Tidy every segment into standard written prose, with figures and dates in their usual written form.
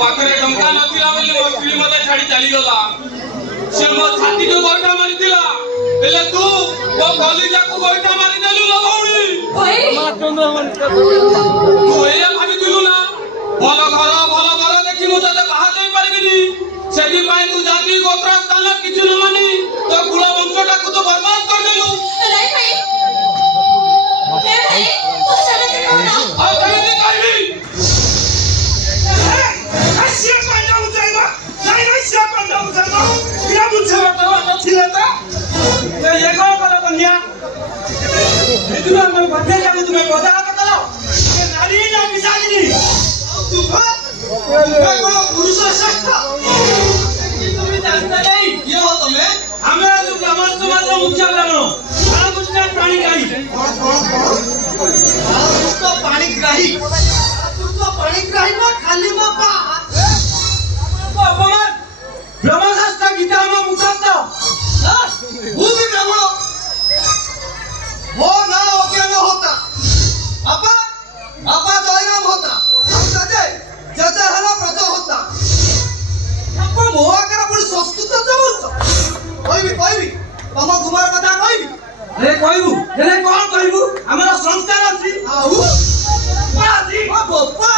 पाखरे टंका नथिला बोली मो स्त्री मते छाड़ी चली गला से मो छाती को गोइठा मारी दिला बेले तू वो कलिजा को गोइठा मारी देलु लगौणी तू ए भाबी दिलु ना भलो घर देखि मु तते बाहा देई परबिनी सेदी पाई तू जाति गोत्र स्थान किछु न मानी तो कुल वंशटा को तो बर्बाद कर देलु नहीं भाई ए भाई तू चले ना आ कहिबी कहिबी Asia pandang jaima, jaima Asia pandang jaima. Dia bicara tahu nasihatnya. Ya ya kau kalau kanya, itu nama baca yang itu nama baca apa tahu? Nari yang bisa ini. Tuhan, kau berusaha sakta. Itu kita नहीं ये हो तुम्हें हमें जो कमर तुम्हारा मुख्य लानो सारा कुछ ना पानी ग्राही तो पानी ग्राही तो पानी ग्राही में खाली में पा अपमान ब्रह्मशास्त्र गीता में मुखास्त्र हाँ वो भी ब्रह्म वो ना ओके ना होता अपा जयराम होता हम सजे जजे हला प्रजा होता अपा मोहा करा पुरी संस्कृत तो बोलता कोई भी तम कुमार कथा कहबी कौन कहबू हमारा संस्कार अछि आउ बाजी बापा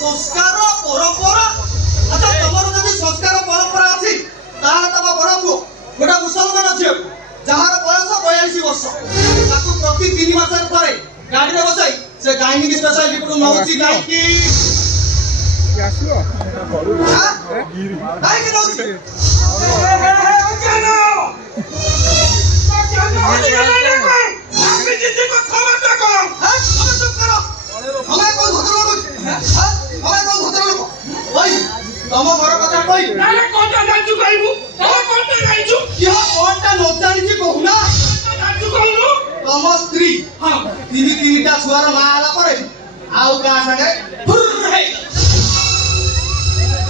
संस्कार परंपरा अच्छा तमर जदी संस्कार परंपरा अछि ताहा तम बड़ पुओ गोटा मुसलमान अछि जहार बयस 42 वर्ष ताकू प्रति 3 मास थरे गाड़ी रे बसाई से गायनी की स्पेशल लिफ्ट नउची गाय की आसो गाय की नउची तम घर कथा कहि नाले कोनटा जाचु कहबू कोनटा जाचु किया कोनटा न जानि छी कहूना जाचु कहनु तम स्त्री हां तीनटा छुआर मा आला परे आउ का संगे फुर हे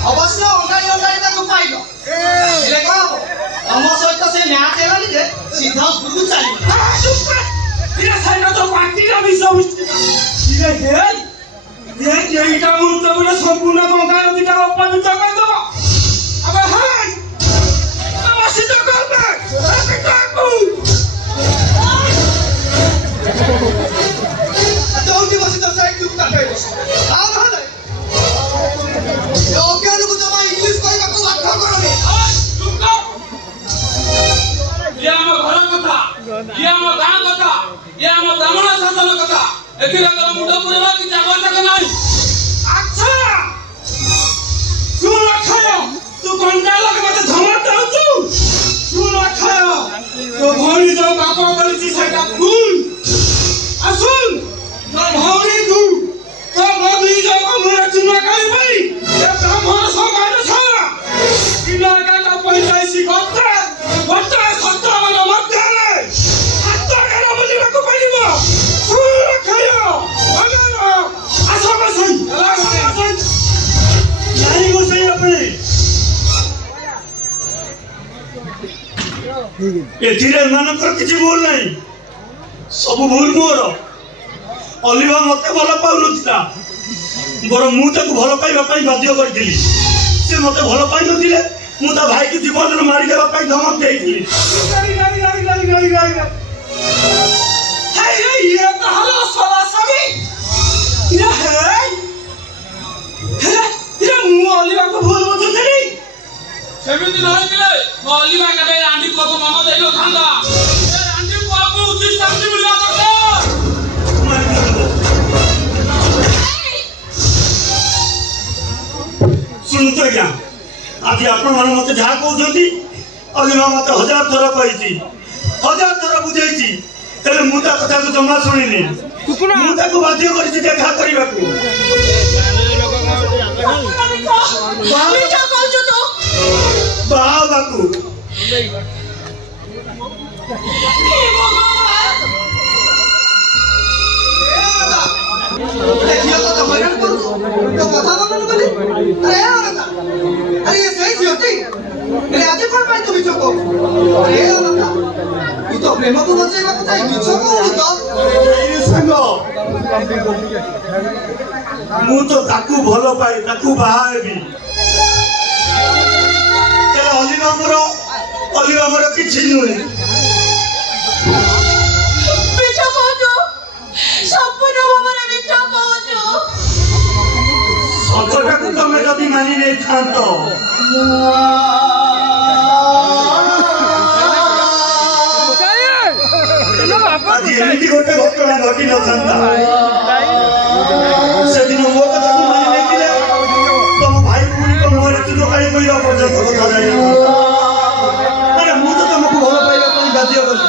अवश्य ओंगाई ताको पाइलो एले को तम सहित से म्याच हेलानी जे सीधा गुरु चाली तिरा साइड तो पार्टी का विषय तिरा हे ये इटा मुक्त बोले संपूर्ण गंगा नदीटा अपवित्र कर दो अबे हाय अवश्य कर दे काकू दौड़ी बस तो साइड चुप कर बस आ भाले ओके लोग जमा इंग्लिश कहबा को बात करनी चुप कर ये हम घर कथा ये हम गांव कथा ये हम ब्राह्मण शासन कथा एथिरा कर मुंड पुरेवा कि आवश्यक नाही अच्छा सुन रखायो तू कंटा लगे मते धमक दउचू सुन रखायो तो भौरी जो पाप करछि सेटा भूल असुन तो भौरी तू तो भौरी जो हमरा चुना kai भाई ये ब्राह्मण समाज छा किला का पैसा सिखता बट्टा सत्ता वाला मत दे हाथ करा बोली को पड़िबो सुन रखायो भगवान आशा बसई नहीं को सही अपने एथिरे मानकर किछि बोल नहीं सब भूल मोर अलिवा मते भलो पाउनथिला बर मु ताको भलो पाइबा पई बाध्य करथिली से मते भलो पाइ नथिले मु ता भाई के जीवन में मारी देबा पई धमक देइथिली हाय ये कहलो सला सभी ये है ये मु अलिवा को भूल बुझुथली सेमिति नहीं मिले मो अलिवा कबे आंडी को मामा देलो थांदा ए आंडी को आपको उचित शास्ति मिलवा करता सुन तो क्या आज आपण मन मते जा कहउछंती अलिवा मते 1000 थर कहिछि 1000 थर बुझाइछि तले मु ता कथा को जमा सुनिनी मु ताको बाध्य करछि देखा करिबा को बाबी क्या कहछु तो बाबू देखिए तो हैरान करू तो कथा बनन बोली अरे ये सही होती अरे आज कौन पाई तो बिचो को अरे तू तो प्रेम को बचाइबा को चाहि बिचो को तो ये संग मु तो ताकू भलो पाए ताकू बाहा हेबी तेरा अलिबामर किछि नुहे मिछ कहजो संपूर्ण भाବରେ मिछ कहजो सचटाकू तमे जदि मानि नै थांतो आज एमती गोटे घटना घटी न था से दिन मो कथा को मानि नै दिले तुम भाई पुरी को मोरे तू काई कइला पर्यंत कथा जाय अरे मु तो तुमको भलो पाइबा कोनी बाध्य करली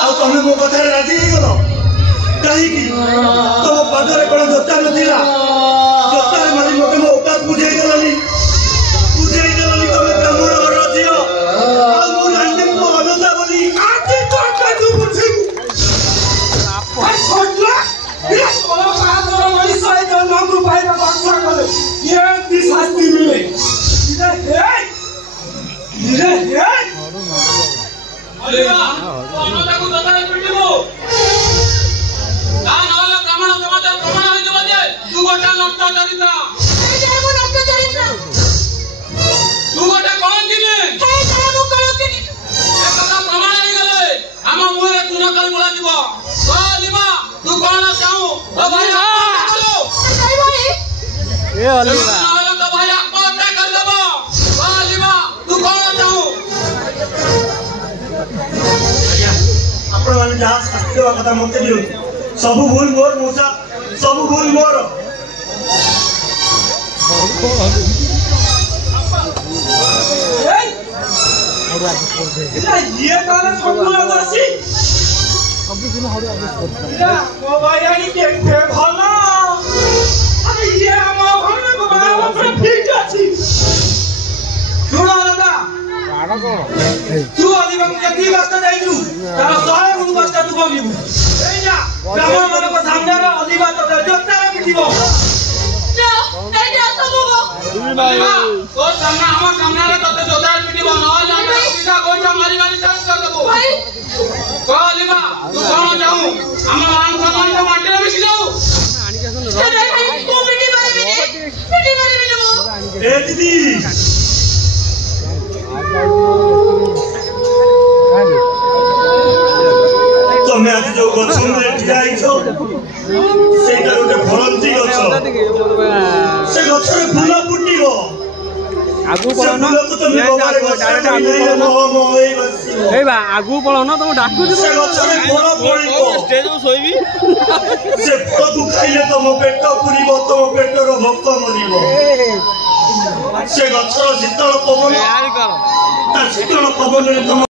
आ तुम मो कथा राजी हो गलो काहे की तुम पदरे कोन जोता नथिला जोता मारी मते मो औकात बुझाई गलनी तुमे कमर रजियो आ मु लंडन को अनंता बोली आके तो तू बुझी भाई छोटला ये तोला पादर मनी सही तो नंबर पाइबा बाक्षा करे ये ती शास्ति मिले इरे हे अलिबा अनंता को दता पिटिबो ना नवाला ब्राह्मण समाज प्रमाण होई जब दे तू गोटा नष्ट चरित्र এই যে মো নষ্ট চরিত্র तू गोटा कोन दिने এই তারা মো কলকিনি एकदा प्रमाण होई गले हम मुरे तू न कल बोला दिबो ओ अलिबा तू कोन चाहू ओ भाई करो তাই ভাই ए अलिबा नवाला तो भाई आत्महत्या कर देबो ओ अलिबा तू कोन चाहू आपण माने जहां शास्त्री देवा कथा मते दियो सब भूल मोर मूसा सब भूल मोर ये काले संपूर्ण दासी इरा मो भाई के भलो अरे ये मो भलो को बाबा पे ठीक अछि सुनो लगा तू अलिबा के की वास्ता जाइलु तार सहाय गुण वास्ता तू बनिबु ए जा ब्राह्मण मन को सामने अलिबा तो जोता रखिबो যাও এই যে আসবো अलिबा तो सामने हमर सामने रे तते जोदार पिटिबो न जाने सुविधा गोइठा मारी मारी साफ कर देबो ভাই ओ अलिबा तू कोन चाहू हम मान सम्मान को माटी में मिस जाऊ সেটাই ভাই কো পিটি মারবি নেবো ए दीदी तमे आज जो गछ रे ठियाई छो सेटा गोटे फलंती गछ से गछ रे फूल फुटिबो आगु से पळो फूल को तमे गोबारे डायरेक्ट आगु पळो होई बसिबो ए बा आगु पळो न तुम डाकु से गछ रे फल फळिबो स्टेज में सोइबी से फल तू खाइले तम पेट पुरिबो तम पेटर भक्त मरिबो से गछर शीतल पवन यार करो ता शीतल पवन रे तम